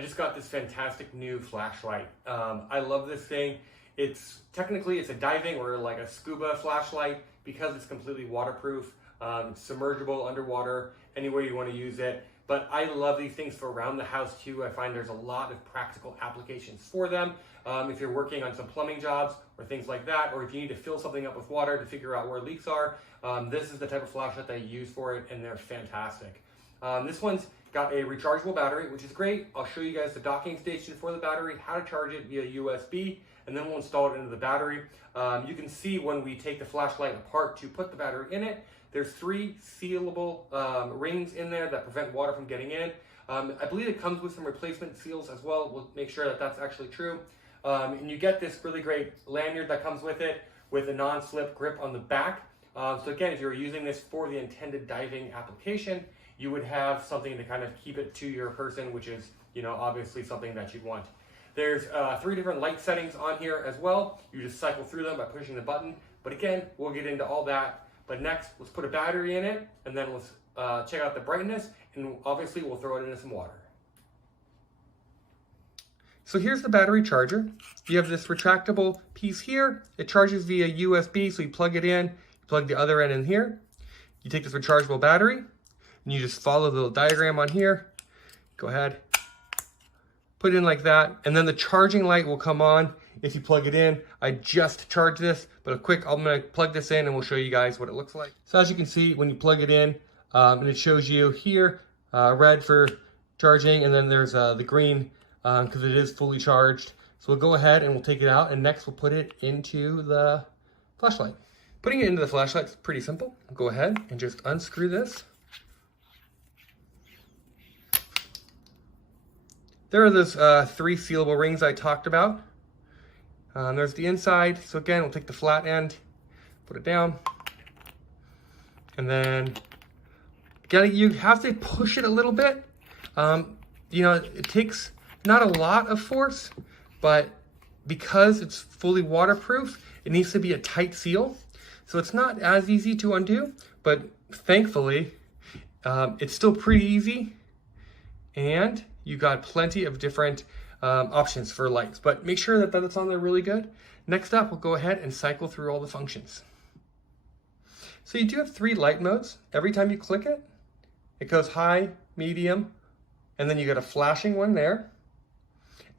I just got this fantastic new flashlight. I love this thing. It's technically a diving or like a scuba flashlight because it's completely waterproof, submergible, underwater, anywhere you want to use it. But I love these things for around the house too. I find there's a lot of practical applications for them. If you're working on some plumbing jobs or things like that, or if you need to fill something up with water to figure out where leaks are, this is the type of flashlight that I use for it, and they're fantastic. This one's got a rechargeable battery, which is great. I'll show you guys the docking station for the battery, how to charge it via USB, and then we'll install it into the battery. You can see when we take the flashlight apart to put the battery in it, there's 3 sealable rings in there that prevent water from getting in. I believe it comes with some replacement seals as well. We'll make sure that that's actually true. And you get this really great lanyard that comes with it with a non-slip grip on the back. So again, if you're using this for the intended diving application, you would have something to kind of keep it to your person, which is, you know, obviously something that you'd want. There's 3 different light settings on here as well. You just cycle through them by pushing the button. But again, we'll get into all that. But next, let's put a battery in it, and then let's check out the brightness, and obviously we'll throw it into some water. So here's the battery charger. You have this retractable piece here. It charges via USB, so you plug it in, you plug the other end in here. You take this rechargeable battery, and you just follow the little diagram on here. Go ahead, put it in like that, and then the charging light will come on if you plug it in. I just charged this, but I'm gonna plug this in and we'll show you guys what it looks like. So as you can see, when you plug it in, and it shows you here, red for charging, and then there's the green because it is fully charged. So we'll go ahead and we'll take it out, and next we'll put it into the flashlight. Putting it into the flashlight is pretty simple. Go ahead and just unscrew this. There are those 3 sealable rings I talked about. There's the inside. So again, we'll take the flat end, put it down, and then you have to push it a little bit. You know, it takes not a lot of force, but because it's fully waterproof, it needs to be a tight seal. So it's not as easy to undo, but thankfully, it's still pretty easy, and you got plenty of different options for lights, but make sure that it's on there really good. Next up, we'll go ahead and cycle through all the functions. So you do have 3 light modes. Every time you click it, it goes high, medium, and then you got a flashing one there.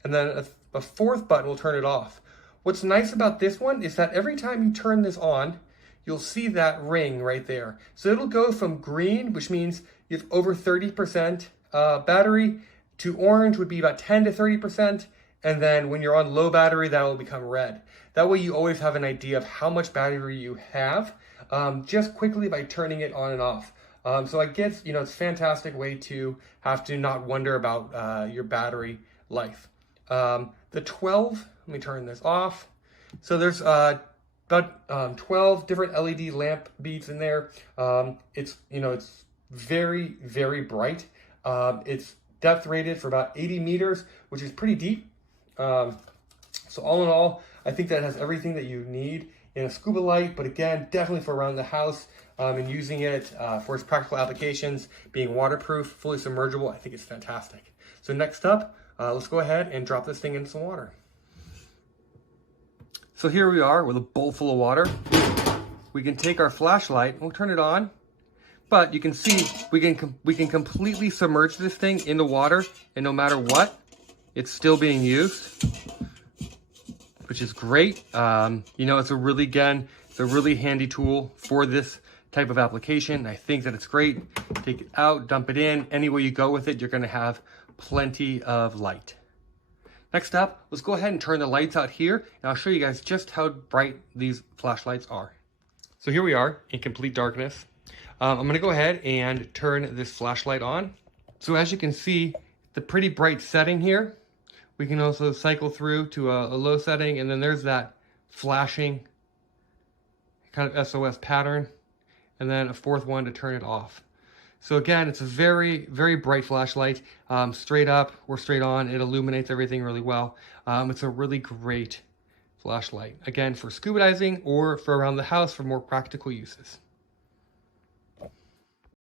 And then a 4th button will turn it off. What's nice about this one is that every time you turn this on, you'll see that ring right there. So it'll go from green, which means you have over 30% battery, to orange would be about 10 to 30%, and then when you're on low battery, that will become red. That way you always have an idea of how much battery you have, just quickly by turning it on and off. So I guess, you know, it's a fantastic way to have to not wonder about your battery life. The 12, let me turn this off. So there's about 12 different LED lamp beads in there. It's, you know, it's very, very bright. It's depth rated for about 80 meters, which is pretty deep. So all in all, I think that has everything that you need in a scuba light, but again, definitely for around the house, and using it for its practical applications, being waterproof, fully submergible, I think it's fantastic. So next up, let's go ahead and drop this thing into some water. So here we are with a bowl full of water. We can take our flashlight, we'll turn it on. But you can see we can completely submerge this thing in the water, and no matter what, it's still being used, which is great. You know, it's a really handy tool for this type of application. I think that it's great. Take it out, dump it in. Anywhere you go with it, you're going to have plenty of light. Next up, let's go ahead and turn the lights out here, and I'll show you guys just how bright these flashlights are. So here we are in complete darkness. I'm going to go ahead and turn this flashlight on. So as you can see, the pretty bright setting here. We can also cycle through to a low setting, and then there's that flashing kind of SOS pattern, and then a 4th one to turn it off. So again, it's a very, very bright flashlight, straight up or straight on. It illuminates everything really well. It's a really great flashlight, again, for scuba diving or for around the house for more practical uses.